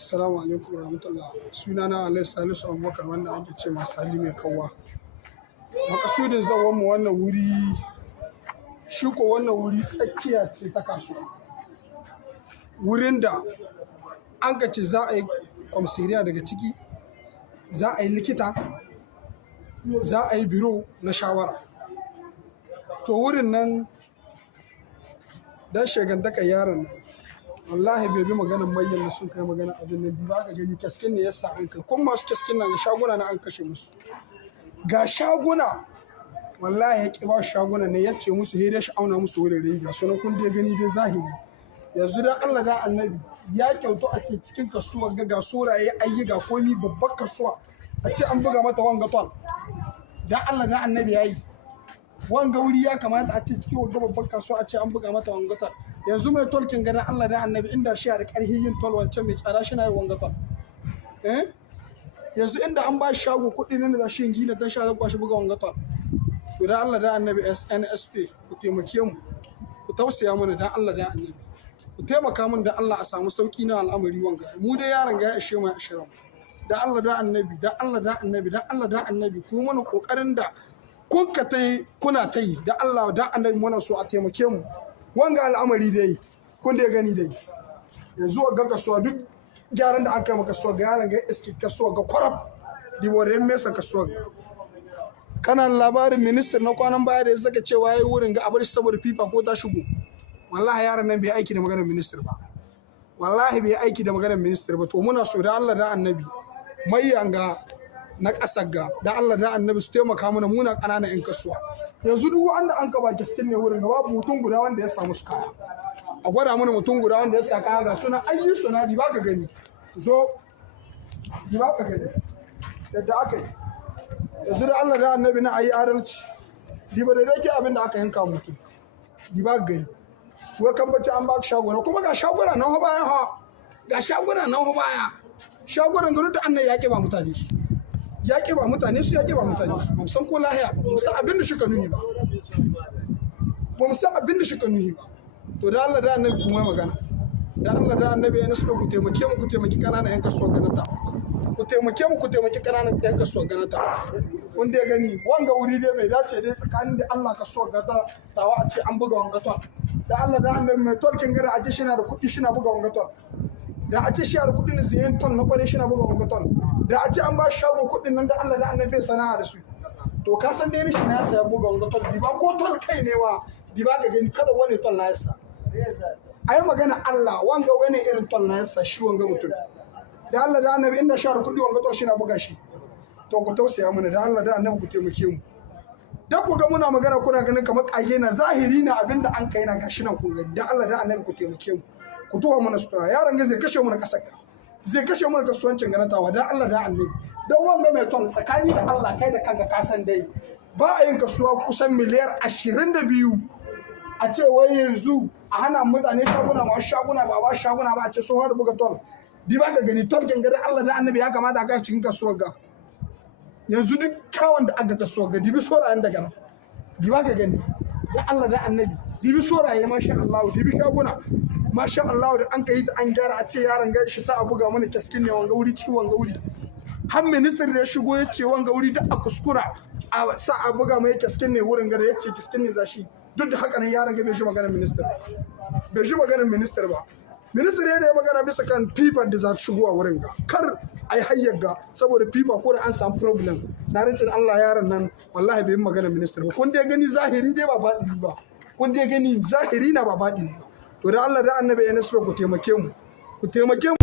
Assalamu alaikum warahmatullah. Sunana Alai Salisu Abubakar wanda ake ce ma Sali mai kawwa. Makasudin zawon mu wannan wuri shi ko wannan wuri tsakiya ce ta kasuwa. Wurin da an ka ce za a yi kwamsiriya daga ciki, za a yi likita, za a yi biro na shawara. To wurin nan dan shagantaka yaron nan wallahi bai bi maganar manyan da sun kai magana abin nan ba ka gani kaskin ne yasa an kai kuma masu kaskin nan ga shaguna na an kashe musu ga shaguna wallahi ya ki ba shaguna ne ya ce musu hede shi auna musu wurare ga sunan kun dai gani dai zahiri yanzu dan Allah da annabi ya kyautu a ce cikin kasuwar ga soraye ayi ga komi babbar kasuwa a ce an buga mata wanga ton dan Allah da annabi yayi wanga wuri ya kamata a ce cikin wanga babbar kasuwa a ce an buga mata wanga ton yanzu mai tolkin ganin Allah da annabi inda shi da ƙarfi yin tol wancan mai tsada shi na yi wanga tol yanzu inda an ba shi shago kuɗi nan da za shi yin gina don sha da kwashi buga wanga tol to da Allah da annabi SNSP ku taimake mu ku tausaya mana da Allah da annabi ku taimaka min da Allah a samu sauki na al'amari wanga mu dai yaron ga ya ishe mu ashirin da Allah da annabi da Allah da annabi da Allah da annabi ku mana kokarin da kun ka tai kuna ta yi da Allah da annabi muna so a taimake mu wanga al'amari dai kun da gani dai yanzu ga kasuwa duk gyaran da aka maka kasuwa ga yaran ga iski kasuwa ga kwarab diboren mesa kasuwa kana labarin minister na kwanan baya da ya saka cewa yayi wurin ga abar saboda fifa ko ta shigo wallahi yaran nan bai aiki da maganar minister ba wallahi bai aiki da maganar minister ba to muna so da Allah da annabi mai yanga na ƙasar ga da Allah da annabi su taimaka mana muna ƙananan 'yan kasuwa yanzu duk wanda an ka ba cikin ne wurin babu mutum guda wanda ya samu su kaya a gwada mana mutum guda wanda ya sa kaya ga suna ayyu suna di baka gani zo di baka gani yadda aka yi yanzu da Allah da annabi na ayi adalci di ba da dake abin da aka yanka mutum di baka gani wai kan bace an baka shaguna kuma ga shaguna nan baya ha ga shaguna nan baya shagunan garu da annabi yake ba mutane su yaƙi ba mutane su yaƙi ba mutane su ba san ko lahiya ba mu san abin da shika nuhi ba ba mu san abin da shika nuhi ba to da Allah da annabi kuma magana da Allah da annabi ya nasu ku taimake mu ku taimaki kananan yan kasuwa ganata ku taimake mu ku taimaki kananan yan kasuwa ganata wanda ya gani wanga wuri dai bai dace dai tsakanin da Allah kasuwa gata tawa a ce an buga wanga ton da Allah da annabi mai tolkin gara a ce shi na da kuɗi shi na buga wanga ton da a ce shi da kuɗin siyan ton na kware shi na buga wanga ton da a ce an ba shi shago kuɗin nan da Allah da annabi bai sana'a da su to ka san dai shi na ya saya buga wanga ton diba ko ton kai ne wa diba ka gani kada wani ton na yasa ai magana Allah wanga wani irin ton na yasa shi wanga mutum da Allah da annabi inda share kuɗi wanga ton shi na buga shi to ku tausaya mana da Allah da annabi ku taimake mu da ku ga muna magana kuna ganin kamar kage na zahiri na abinda an kai na gashi nan kun gani da Allah da annabi ku taimake mu ku tuwa mana sutura yaron ga zai kashe mu na kasar ka zai kashe mu na kasuwancin ganatawa dan Allah da annabi dan wanga mai ton tsakani da Allah kai da kanka ka san dai ba a yin kasuwa kusan miliyar 22 a ce wai yanzu a hana mutane shaguna ma shaguna ba shaguna ba a ce sun har buga ton di ba ka gani ton kin ga Allah da annabi ya kamata ga cikin kasuwar ga yanzu duk kawon da aka kasuwar ga dibi sorayen daga nan di ba ka gani da Allah da annabi dibi soraye masha Allah dibi shaguna masha Allah da an kai ta an gyara a ce yaron ga shi sa a buga mana kaskin ne wanga wuri cikin wanga wuri har minister da ya shigo ya ce wanga wuri da a kuskura a sa a buga mai kaskin ne wurin gare ya ce kaskin ne zashi duk da haka nan yaron ga bai shi maganar minister bai shi maganar minister ba minister ya da magana bisa kan pipa da za ta shigo a wurin ga kar a yi hayyar ga saboda pipa ko da an samu problem na rincin Allah yaron nan wallahi bai yi maganar minister ba kun dai gani zahiri dai ba baɗi ba kun dai gani zahiri na ba baɗi ba to da Allah da annabi ya nasu ku taimake mu ku taimake mu.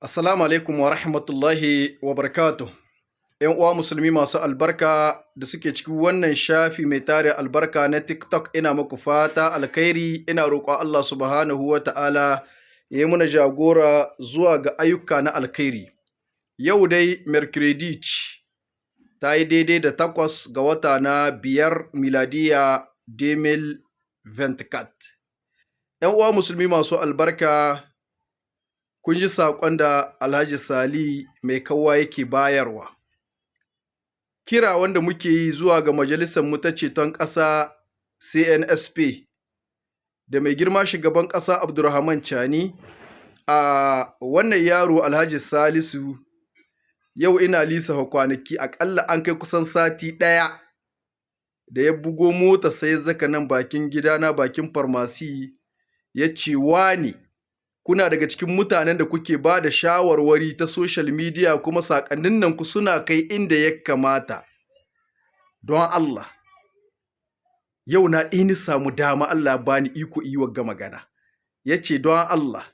Assalamu alaikum wa rahmatullahi wa barakatuh. ‘Yan uwa musulmi masu albarka da suke cikin wannan shafi mai tare albarka na TikTok ina muku fata alkhairi ina roƙon Allah subhanahu wa ta'ala ya yi muna jagora zuwa ga ayyuka na alkhairi. Yau dai Mercredi ta yi daidai da 8 ga wata na 5 miladiya 2024. ‘Yan uwa musulmi masu albarka kun ji saƙon da Alhaji Sali mai kawwa yake bayarwa. Kira wanda muke yi zuwa ga majalisar mu ta ceton ƙasa CNSP da mai girma shugaban ƙasa Abdurrahman Chani, a wannan yaro Alhaji Salisu, yau ina lisafa kwanaki aƙalla an kai kusan sati ɗaya da ya bugo mota sai zaka nan bakin gidana bakin farmasi ya ce wane kuna daga cikin mutanen da kuke ba da shawarwari ta social media kuma saƙannin nan ku suna kai inda ya kamata. Don Allah, yau na ɗini samu dama Allah bani iko yi wagga magana. Ya ce don Allah,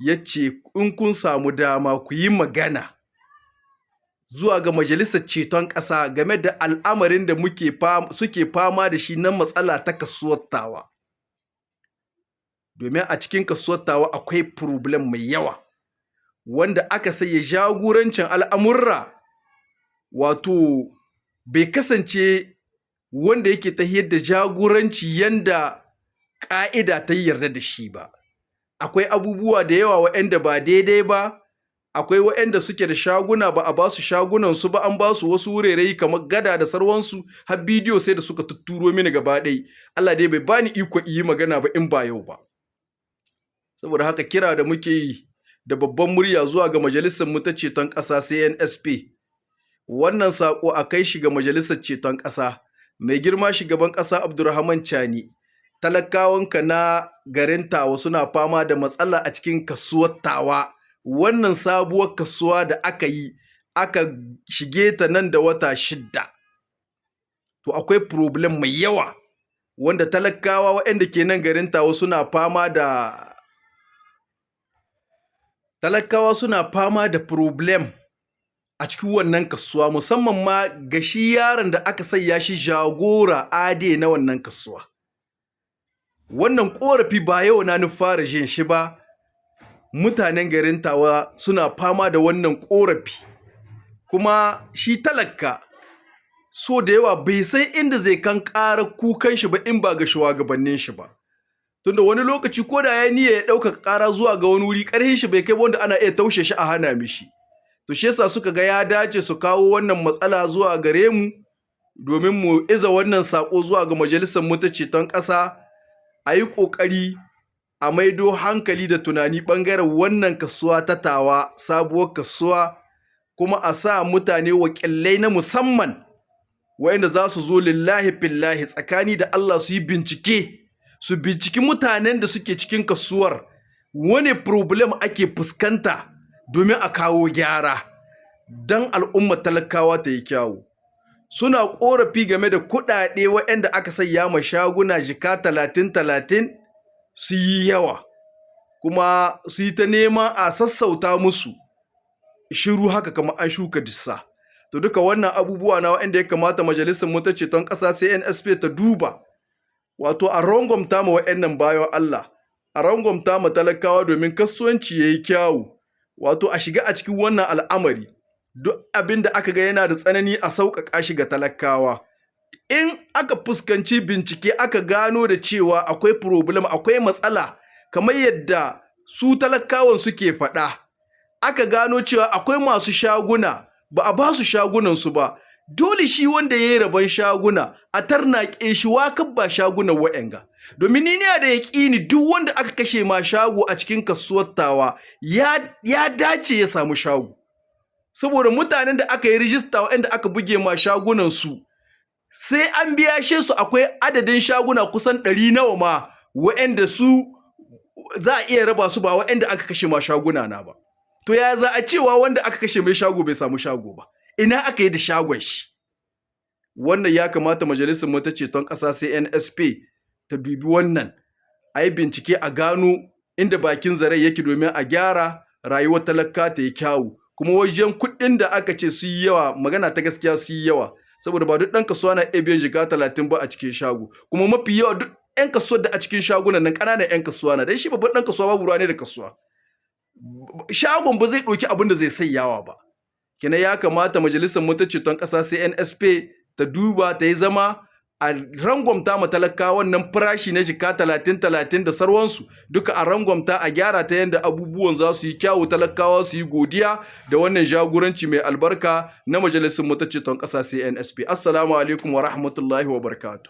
ya ce in kun samu dama ku yi magana zuwa ga Majalisar Ceton Ƙasa game da al'amarin da suke fama da shi na matsala ta kasuwar Tawa. Domin a cikin kasuwar Tawa akwai problem mai yawa, wanda aka sanya jagorancin al'amurra, wato bai kasance wanda yake tahiyar da jagoranci yanda ƙa'ida ta yarda da shi ba. Akwai abubuwa da yawa waɗanda ba daidai ba, akwai waɗanda suke da shaguna ba a ba su shagunansu ba, an ba su wasu wurare kamar gada da sarwansu, har bidiyo sai da suka tutturo mini gaba ɗai. Allah dai bai bani iko yi magana ba in ba yau ba. Saboda haka kira da muke yi da babban murya zuwa ga Majalisar mu ta Ceton Ƙasa CNSP, wannan saƙo a kai shi ga Majalisar Ceton Ƙasa. Mai girma shugaban ƙasa Abdurrahman Chani, talakawanka na garin Tawa suna fama da matsala a cikin kasuwar Tawa. Wannan sabuwar kasuwa da aka yi, aka shige ta nan da wata 6. To akwai problem mai yawa wanda talakawa waɗanda ke nan garin Tawa suna fama da problem a cikin wannan kasuwa, musamman ma ga shi yaron da aka sanya shi jagora ade na wannan kasuwa. Wannan ƙorafi ba yau na fara jin shi ba. Mutanen garin Tawa suna fama da wannan ƙorafi, kuma shi talaka so da yawa bai san inda zai kan ƙara kukan shi ba in ba ga shugabannin shi ba. Tunda wani lokaci ko da ya niyya ya ɗaukaka ƙara zuwa ga wani wuri, ƙarhin shi bai kai wanda ana iya taushe shi a hana mishi. To shi yasa suka ga ya dace su kawo wannan matsala zuwa gare mu domin mu iza wannan sako zuwa ga Majalisar mu ta Ceton Ƙasa, a yi ƙoƙari a maido hankali da tunani ɓangaren wannan kasuwa ta Tawa, sabuwar kasuwa, kuma a sa mutane wakilai na musamman waɗanda za su zo lillahi fillahi tsakani da Allah su yi bincike, su binciki mutanen da suke cikin kasuwar, wani problem ake fuskanta domin a kawo gyara don al'ummar talakawa ta yi kyawu. Suna ƙorafi game da kuɗaɗe waɗanda aka sanya ma shaguna jika 30-30 su yi yawa, kuma su yi ta nema a sassauta musu, shiru haka kamar an shuka dissa. To duka wannan abubuwa na waɗanda ya kamata Majalisar mu ta Ceton Ƙasa CNSP ta duba, wato a rangwamta ma waɗannan bayan Allah, a rangwamta ma talakawa domin kasuwanci ya yi kyawu. Wato a shiga a cikin wannan al'amari, duk abin da aka ga yana da tsanani a sauƙaƙa shi ga talakawa. In aka fuskanci bincike aka gano da cewa akwai problem, akwai matsala, kamar yadda su talakawan suke faɗa, aka gano cewa akwai masu shaguna ba a ba su shagunansu ba, dole shi wanda ya yi rabon shaguna a tarnaƙe shi wakan ba shagunan wa'yanga. Domin ni ne da yaƙini duk wanda aka kashe ma shago a cikin kasuwar Tawa ya dace ya samu shago. Saboda mutanen da aka yi rijista waɗanda aka buge ma shagunansu, sai an biya su akwai adadin shaguna kusan 100 nawa ma waɗanda su za a iya raba su ba waɗanda aka kashe ma shaguna na ba. To ya za a cewa wanda aka kashe mai shago bai samu shago ba? Ina aka yi da shagon shi? Wannan ya kamata Majalisar mu ta Ceton Ƙasa CNSP ta dubi wannan, a yi bincike a gano inda bakin zare yake domin a gyara rayuwar talaka ta yi kyawu. Kuma wajen kuɗin da aka ce su yi yawa, magana ta gaskiya su yi yawa, saboda ba duk ɗan kasuwa na iya biyan jika 30 ba a cikin shago, kuma mafi yawa duk 'yan kasuwar da a cikin shagunan nan ƙananan 'yan kasuwa na, dan shi babban ɗan kasuwa babu ruwa ne da kasuwa. Shagon ba zai ɗauki abin da zai sayyawa ba. Kina ya kamata Majalisar mu ta Ceton Ƙasa CNSP ta duba, ta yi zama a rangwamta ma talakawan nan farashi na jika 30-30 da sarwansu, duka a rangwamta a gyara ta yadda abubuwan za su yi kyawu, talakawa su yi godiya da wannan jagoranci mai albarka na Majalisar mu ta Ceton Ƙasa CNSP. Assalamu alaikum wa rahmatullahi wa barakatuh.